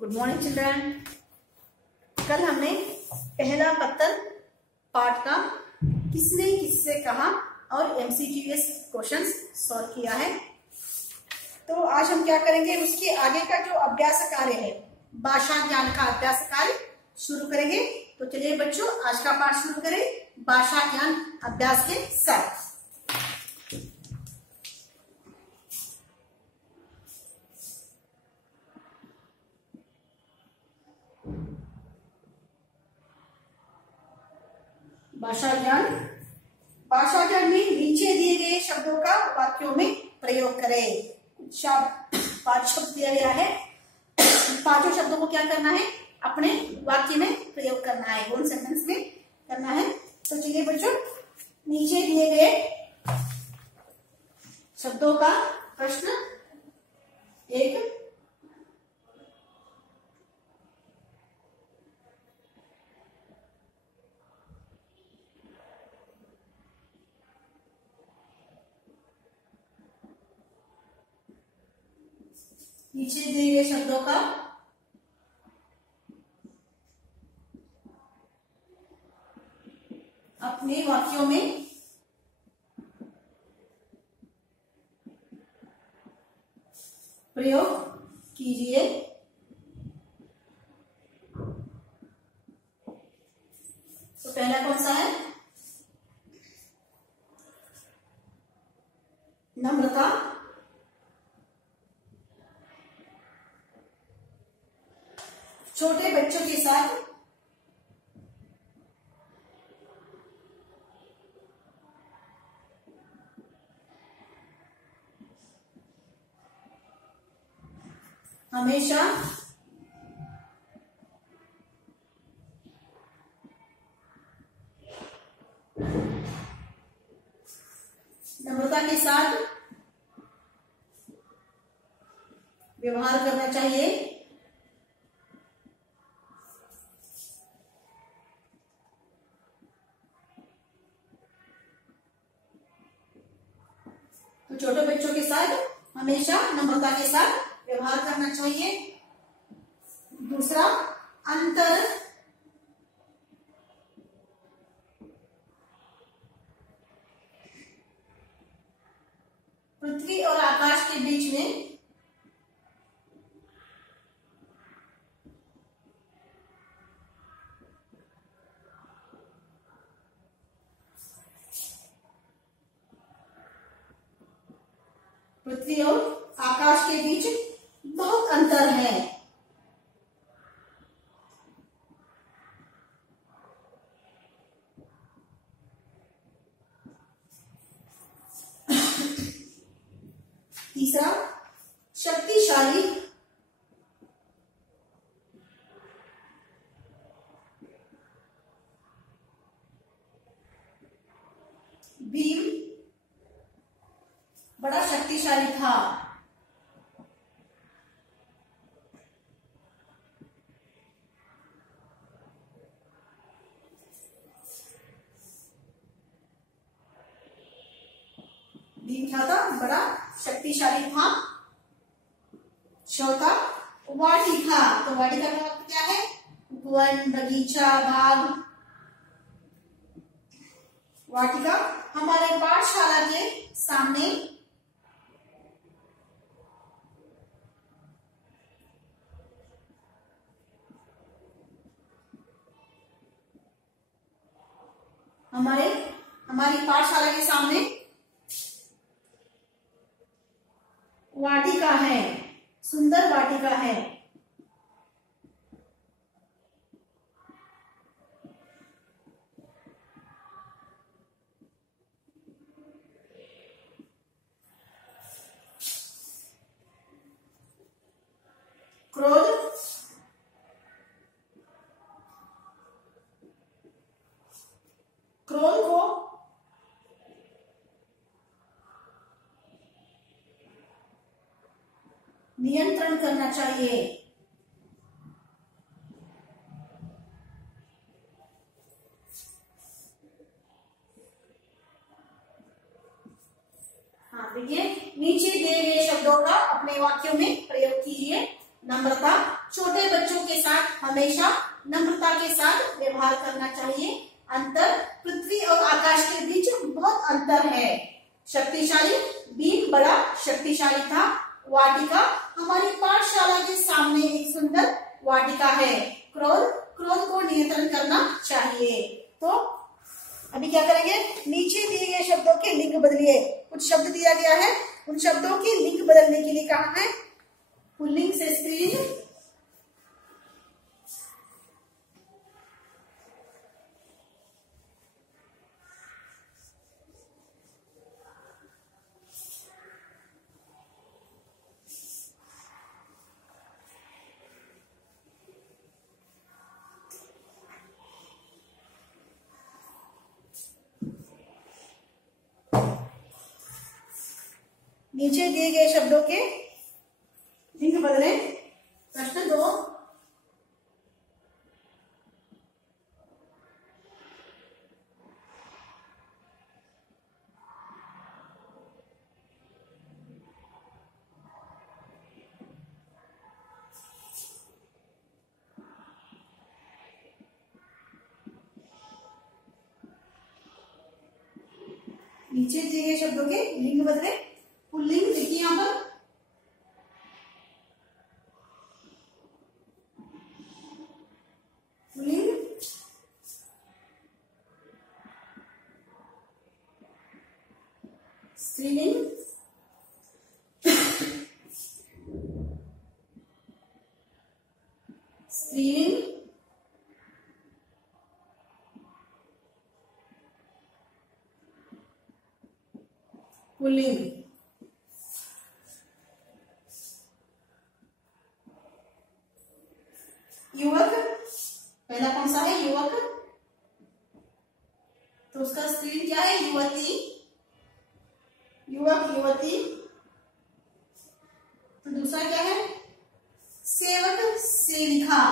Good morning children. कल हमने पहला पत्तर पाठ का किसने किससे कहा और एमसीक्यूएस क्वेश्चंस सॉल्व किया है। तो आज हम क्या करेंगे, उसके आगे का जो अभ्यास कार्य है, भाषा ज्ञान का अभ्यास कार्य शुरू करेंगे। तो चलिए बच्चों, आज का पाठ शुरू करें भाषा ज्ञान अभ्यास के साथ। भाषा ज्ञान में नीचे दिए गए शब्दों का वाक्यों में प्रयोग करें। 5 शब्द दिया गया है, 5 शब्दों को क्या करना है, अपने वाक्य में प्रयोग करना है, वन सेंटेंस में करना है। तो चलिए बच्चों, नीचे दिए गए शब्दों का प्रश्न 1, नीचे दिए गए शब्दों का अपने वाक्यों में प्रयोग कीजिए। तो पहला कौन सा है, नम्रता, छोटे बच्चों के साथ हमेशा नम्रता के साथ व्यवहार करना चाहिए। तो छोटे बच्चों के साथ हमेशा नम्रता के साथ व्यवहार करना चाहिए। दूसरा, अंतर पृथ्वी और आकाश के बीच में पृथ्वी और आकाश के बीच बहुत अंतर है। तीसरा, शक्तिशाली भीम बड़ा शक्तिशाली था। भीम क्या था, बड़ा शक्तिशाली था। चौथा, वाटिका। तो वाटिका का मतलब क्या है, वन, बगीचा, बाग। वाटिका हमारे पाठशाला के सामने हमारी पाठशाला के सामने वाटिका है, सुंदर वाटिका है। क्रोध को नियंत्रण करना चाहिए। हाँ, देखिए नीचे दिए गए शब्दों का अपने वाक्यों में प्रयोग कीजिए। नम्रता, छोटे बच्चों के साथ हमेशा नम्रता के साथ व्यवहार करना चाहिए। अंतर, पृथ्वी और आकाश के बीच बहुत अंतर है। शक्तिशाली, बीन बड़ा शक्तिशाली था। वाटिका, हमारी पाठशाला के सामने एक सुंदर वाटिका है। क्रोध, क्रोध को नियंत्रण करना चाहिए। तो अभी क्या करेंगे, नीचे दिए गए शब्दों के लिंग बदलिए। कुछ शब्द दिया गया है, उन शब्दों के लिंग बदलने के लिए कहा है पुल्लिंग से स्त्रीलिंग, नीचे दिए गए शब्दों के लिंग बदलें। प्रश्न 2, नीचे दिए गए शब्दों के लिंग बदलें। पुल्लिंग देखिए यहां पर, पुल्लिंग, स्त्रीलिंग, स्त्रीलिंग, पुल्लिंग। युवक, पहला कौन सा है, युवक, तो उसका स्त्रीलिंग क्या है, युवती। युवक, युवती। तो दूसरा क्या है, सेवक, सेविका।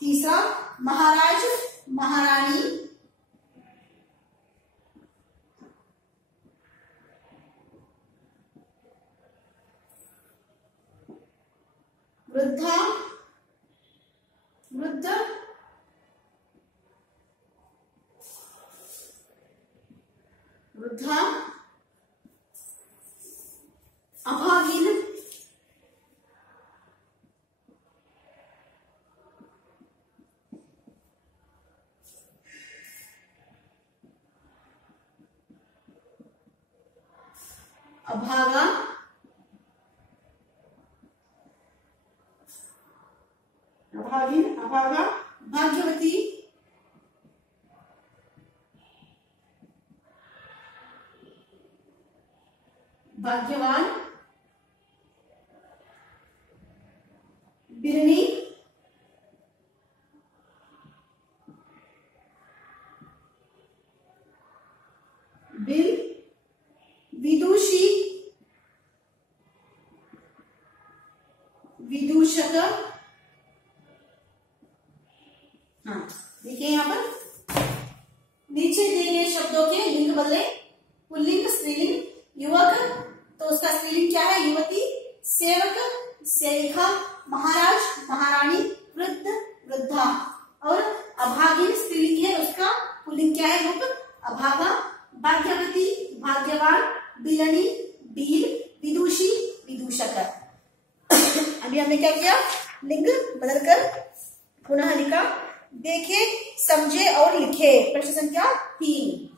तीसरा महाराज, महारानी। वृद्धा, वृद्ध। वृद्धा। अभागिन, अभागा। अभागिन, अभागा। भाग्यवती, भाग्यवान। बिरनी, बिल। विदुषी, विदूषक। हाँ, देखिए यहाँ पर नीचे दिए गए शब्दों के लिंग बदले। पुल्लिंग, स्त्रीलिंग, युवक, तो उसका स्त्रीलिंग क्या है, युवती। सेवक, सेविका। महाराज, महारानी। वृद्ध, वृद्धा। और अभागिन स्त्रीलिंग है, उसका पुल्लिंग क्या है, रूप, अभागा। भाग्यवती, भाग्यवान। बिलनी, बील। विदुषी, विदूषक। अभी हमने क्या किया, लिंग बदलकर पुनः लिखा। देखे, समझे और लिखे। प्रश्न संख्या 3।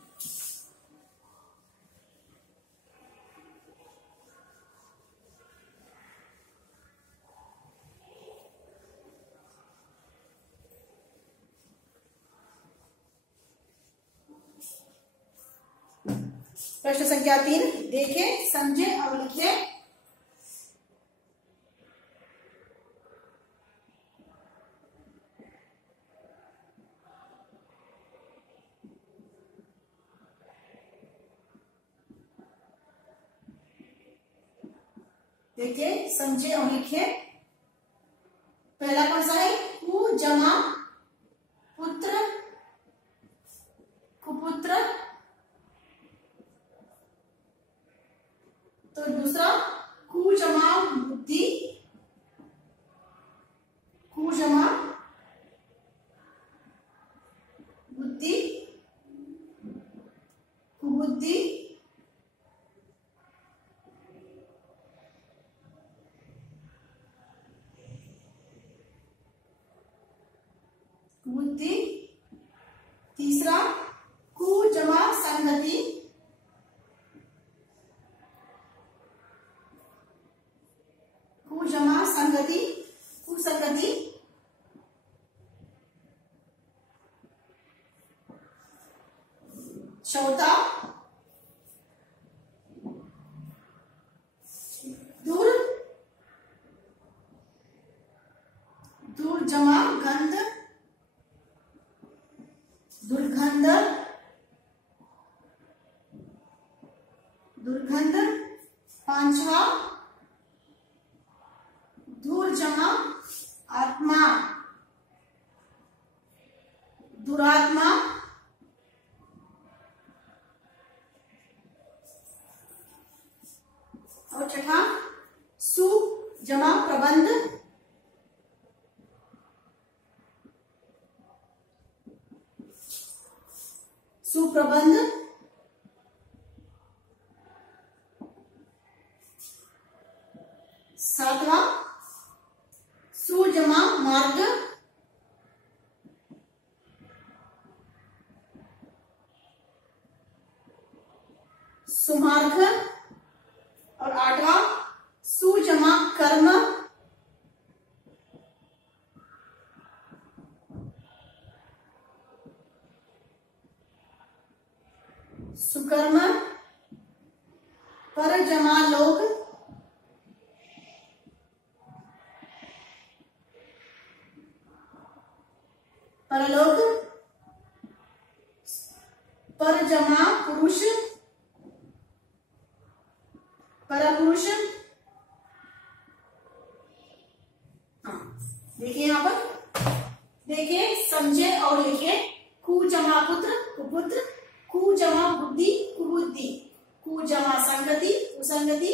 प्रश्न संख्या 3, देखे, समझे और लिखे। देखिए, समझे और लिखे। पहला कौन सा है, कु जमा पुत्र। तीसरा कु जमा संगति, कु जमा संगति, कुसंगति। चौथा दूर, दूर जमा गंध, दुर्गंध, दुर्गंध। पांचवा दूर जमा आत्मा, दुरात्मा। और छठा सु जमा प्रबंध, सुप्रबंध। सातवां सु जमा मार्ग, सुमार्ग। और आठवां सु जमा कर्म, सुकर्म। पर जमा लोग, परलोक। पर जमा पुरुष, परपुरुष। हाँ देखिए यहाँ पर, देखिए समझे और लिखे। कु जमा पुत्र, कुपुत्र। कु जमा बुद्धि, कुबुद्धि। कु जमा संगति, कुसंगति।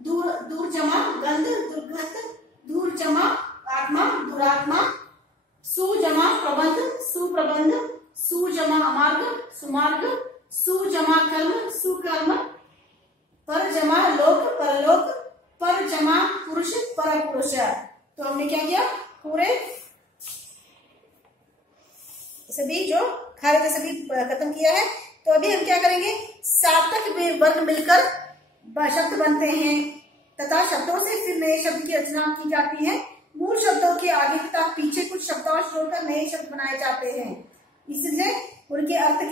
दूर, दूर जमा गंध, दुर्गंध। दूर जमा आत्मा, दुरात्मा। सु जमा प्रबंध, सुप्रबंध। सु जमा मार्ग, सुमार्ग। सु जमा कर्म, सुकर्म। पर जमा लोक, परलोक। पर जमा पुरुष, परपुरुष। तो हमने क्या किया, पूरे सभी जो खाए थे सभी खत्म किया है। तो अभी हम क्या करेंगे, सार्थक वर्ग मिलकर शब्द बनते हैं तथा शब्दों से फिर नए शब्द की रचना की जाती है। मूल शब्दों के आगे तथा पीछे कुछ शब्दावश जोड़कर नए शब्द बनाए जाते हैं। इसलिए उनके अर्थ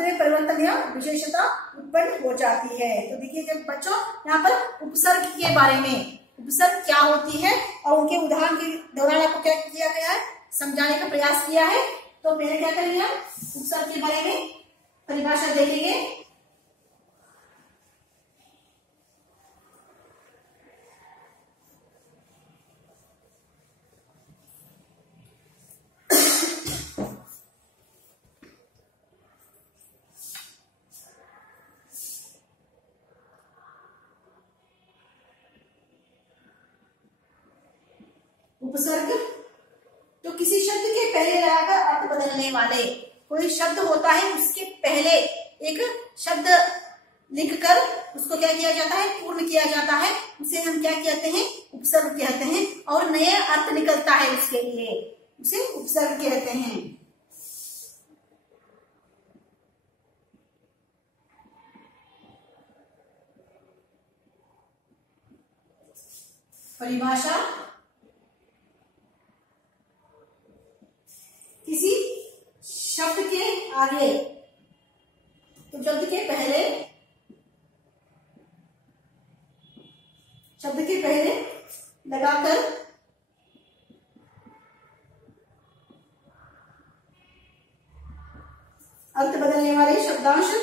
में परिवर्तन या विशेषता उत्पन्न हो जाती है। तो देखिए जब बच्चों यहाँ पर उपसर्ग के बारे में, उपसर्ग क्या होती है और उनके उदाहरण के दौरान आपको क्या किया गया है, समझाने का प्रयास किया है। तो पहले क्या करेंगे, हम उपसर्ग के बारे में परिभाषा देखेंगे। उपसर्ग तो किसी शब्द के पहले लगाकर अर्थ बदलने वाले, कोई शब्द होता है उसके पहले एक शब्द लिखकर उसको क्या किया जाता है, पूर्ण किया जाता है। उसे हम क्या कहते हैं, उपसर्ग कहते हैं। और नए अर्थ निकलता है उसके लिए, उसे उपसर्ग कहते हैं। परिभाषा, किसी शब्द के आगे, तो शब्द के पहले लगाकर अर्थ बदलने वाले शब्दांश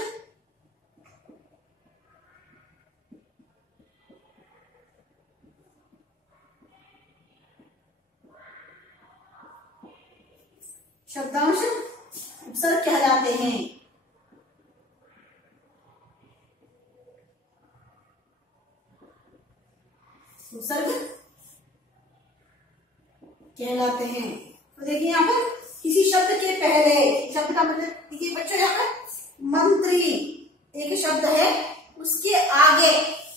उपसर्ग कहलाते हैं। उपसर्ग कहलाते हैं। तो देखिए यहाँ पर किसी शब्द के पहले, शब्द का मतलब देखिए बच्चों, यहाँ पर मंत्री एक शब्द है, उसके आगे,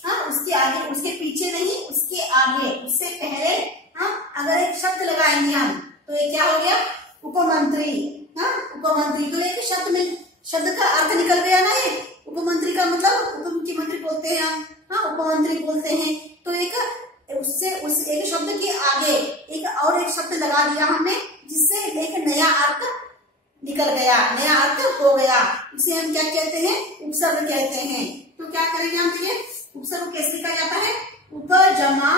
हाँ उसके आगे, उसके पीछे नहीं, उसके आगे, उससे पहले हाँ अगर एक शब्द लगाएंगे हम तो ये क्या हो गया, उपमंत्री। हाँ, उपमंत्री तो एक शब्द में शब्द का अर्थ निकल गया ना। ये उपमंत्री का मतलब उप मुख्यमंत्री बोलते हैं हम, हाँ उपमंत्री बोलते हैं। तो एक उससे उस एक शब्द के आगे एक और एक शब्द लगा दिया हमने, जिससे एक नया अर्थ निकल गया, नया अर्थ हो गया। इसे हम क्या कहते हैं? उपसर्ग कहते हैं। तो क्या करेंगे हम? देखिए उपसर्ग कैसे लिखा जाता है? उप जमा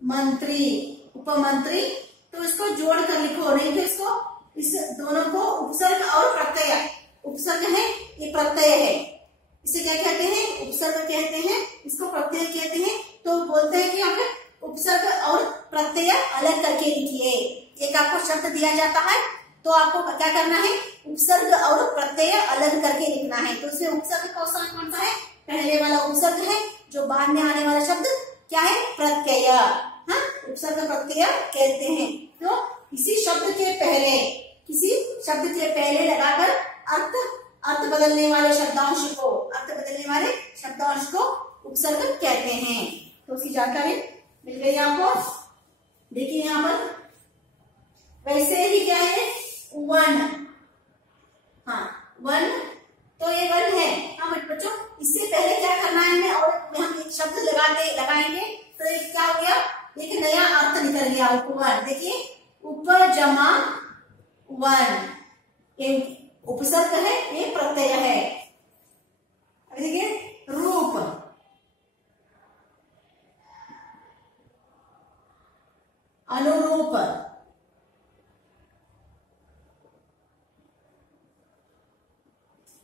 मंत्री, उपमंत्री। तो इसको जोड़ कर लिखो, नहीं तो इसको इस दोनों को उपसर्ग और प्रत्यय, उपसर्ग है ये प्रत्यय है, इसे क्या कहते हैं? उपसर्ग कहते हैं, इसको प्रत्यय कहते हैं। तो बोलते हैं कि आप उपसर्ग और प्रत्यय अलग करके लिखिए। एक आपको शब्द दिया जाता है तो आपको क्या करना है? उपसर्ग और प्रत्यय अलग करके लिखना है। तो इसमें उपसर्ग कौन सा है? पहले वाला उपसर्ग है, जो बाद में आने वाला शब्द क्या है? प्रत्यय। हाँ, उपसर्ग प्रत्यय कहते हैं। तो किसी शब्द के पहले लगाकर अर्थ बदलने वाले शब्दांश को उपसर्ग कहते हैं। तो उसकी जानकारी मिल गई आपको। देखिए यहाँ पर वैसे ही क्या है? वन, हाँ वन, तो ये वन है। हाँ बच्चों, इससे पहले क्या करना है हमें? और हम एक शब्द लगाएंगे तो एक क्या हो गया? एक नया अर्थ निकल गया, उपवन। देखिए उप जमा वन, ये उपसर्ग है, ये प्रत्यय है। देखिए रूप, अनुरूप,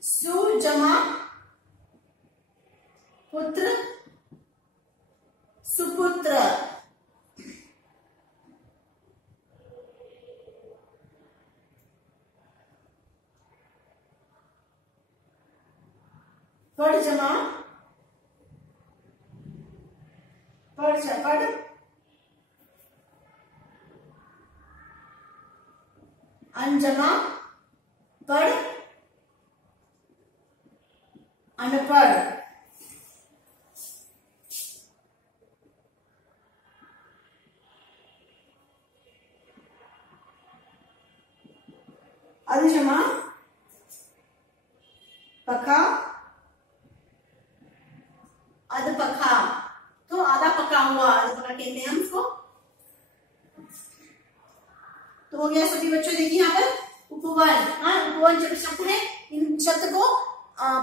सुजमा पुत्र, सुपुत्र, पढ़ जमा पढ़, अनजमा पढ़, अनपढ़, अधजमा पका, अधपका। तो आधा पका हुआ, अधपका कहते हैं हम इसको। तो हो गया सभी बच्चों। देखिए यहाँ पर उपवन, हाँ उपवन जब शब्द है, इन शब्द को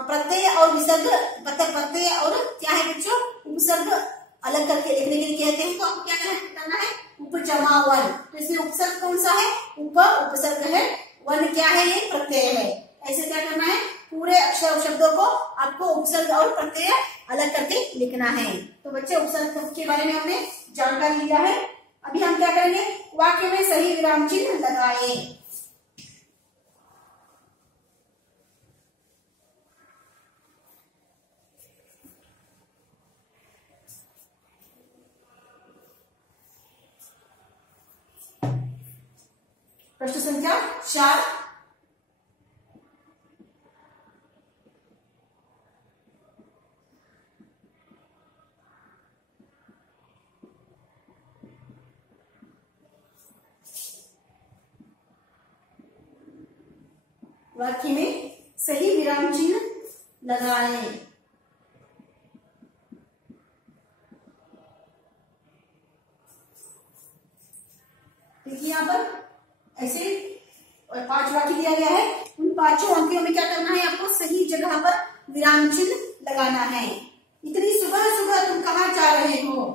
प्रत्यय और विसर्ग, प्रत्यय और क्या है बच्चों? उपसर्ग अलग करके लिखने के लिए कहते हैं। तो आपको क्या करना है? उपजमा वन। तो इसमें उपसर्ग कौन सा है? उपसर्ग है, वन क्या है? ये प्रत्यय है। ऐसे क्या करना है? पूरे अक्षर शब्दों को आपको उपसर्ग और प्रत्यय अलग करके लिखना है। तो बच्चे उपसर्ग के बारे में हमने जानकारी लिया है। अभी हम क्या करेंगे? वाक्य में सही विराम चिन्ह लगाएं। प्रश्न संख्या 4, वाक्य में सही विराम चिन्ह लगाएं। देखिए यहाँ पर ऐसे 5 वाक्य दिया गया है। उन 5 वाक्यों में क्या करना है? आपको सही जगह पर विराम चिन्ह लगाना है। इतनी सुबह सुबह तुम कहाँ जा रहे हो?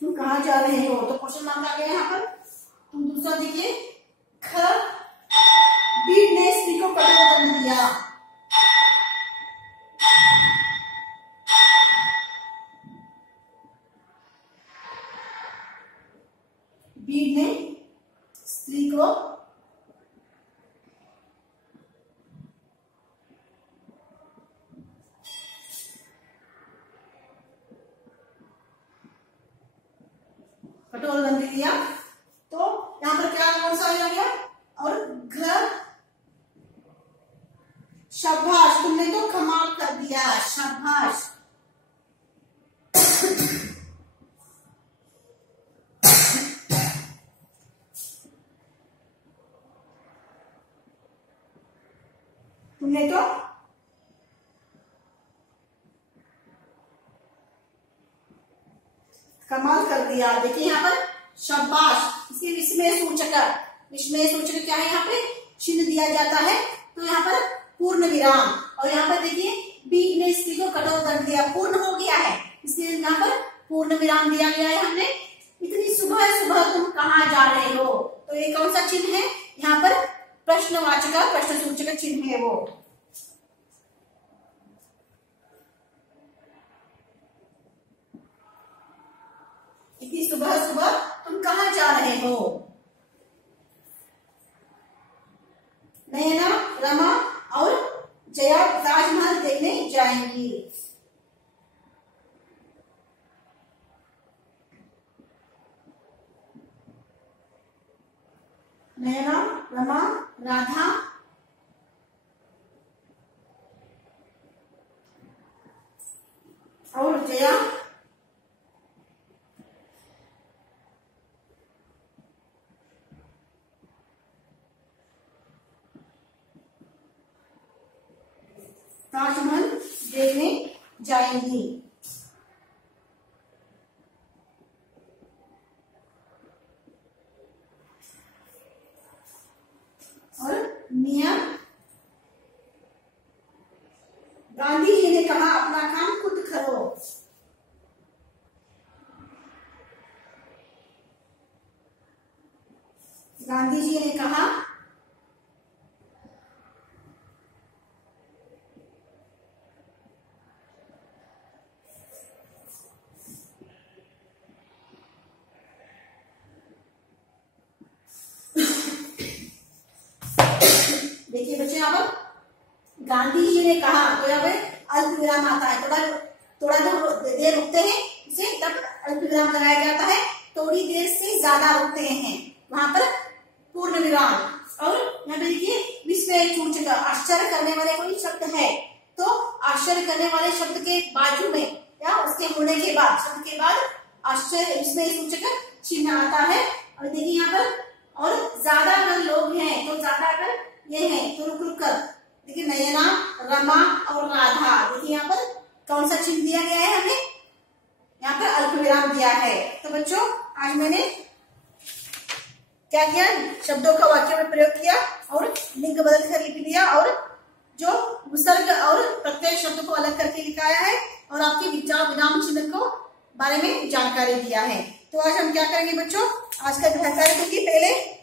तुम कहाँ जा रहे हो? तो क्वेश्चन मार्क आ गया यहाँ पर। तुम दूसरा देखिए, बीट ने स्त्री को कटोरा बंद दिया। बीट ने स्त्री को कठोर दंड दिया, तो यहाँ पर क्या कौन सा आ गया, और घर, शाबाश तुमने तो कमाल कर दिया, शाबाश। तुमने तो कमाल कर दिया। देखिए यहाँ पर शाबाश, इसे विस्मय सूचक, विस्मय सूचक क्या है, यहाँ पे चिन्ह दिया जाता है, तो यहाँ पर पूर्ण विराम, और यहाँ पर देखिए बी ने स्त्री को कठोर दंड दिया, पूर्ण हो गया है, इसलिए यहाँ पर पूर्ण विराम दिया गया है हमने। इतनी सुबह सुबह तुम कहाँ जा रहे हो, तो ये कौन सा चिन्ह है, यहाँ पर प्रश्नवाचक प्रश्न सूचक चिन्ह है वो। इतनी सुबह सुबह तुम कहाँ जा रहे हो। नयना, रमा और जया ताजमहल देखने जाएंगी। नयना, रमा, राधा और जया ताजमहल देखने जाएंगी। और नियम, गांधी जी ने कहा अपना काम खुद करो। गांधी जी ने कहा देखिए बच्चे यहाँ पर गांधी जी ने कहा, तो यहाँ पे अल्प विराम आता है, थोड़ा देर रुकते हैं इसे तब अल्प विराम लगाया जाता है, थोड़ी देर से ज्यादा रुकते हैं वहां पर पूर्ण विराम। और यहाँ पे देखिए विस्मय सूचक, आश्चर्य करने वाले कोई शब्द है तो आश्चर्य करने वाले शब्द के बाजू में या उसके होने के बाद, शब्द के बाद आश्चर्य विस्मय सूचक चिन्ह आता है। और देखिए यहाँ पर, और ज्यादा अगर लोग हैं तो ज्यादा अगर ये है तो रुक रुक कर, देखिए नयना, रमा और राधा, देखिए यहाँ पर कौन सा चिन्ह दिया गया है, हमें यहाँ पर अल्प विराम दिया है। तो बच्चों आज मैंने क्या किया, शब्दों का वाक्य में प्रयोग किया और लिंग बदल कर लिख दिया, और जो विसर्ग और प्रत्यय शब्द को अलग करके लिखाया है, और आपके विचार विराम चिन्ह को बारे में जानकारी दिया है। तो आज हम क्या करेंगे बच्चों, आज का गृह कार्य देखिए, पहले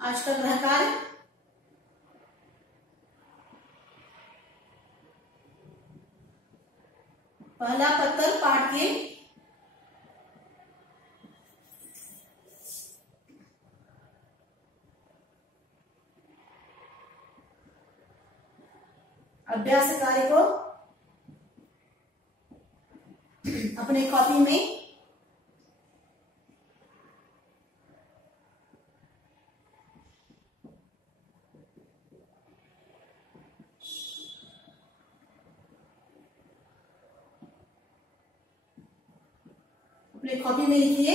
आज का गृह कार्य, पहला पत्र पाठ के अभ्यास कार्य को अपने कॉपी में लिखिए,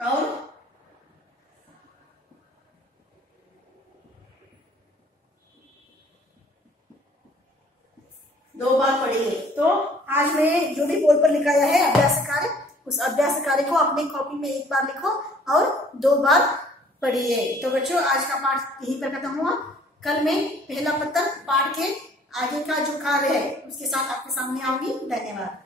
और दो बार पढ़िए। तो आज मैं जो भी बोर्ड पर लिखाया है अभ्यास कार्य, उस अभ्यास कार्य को अपने कॉपी में एक बार लिखो और 2 बार पढ़िए। तो बच्चों आज का पाठ यहीं पर खत्म हुआ। कल मैं पहला पत्र पाठ के आगे का जो कार्य है उसके साथ आपके सामने आऊंगी। धन्यवाद।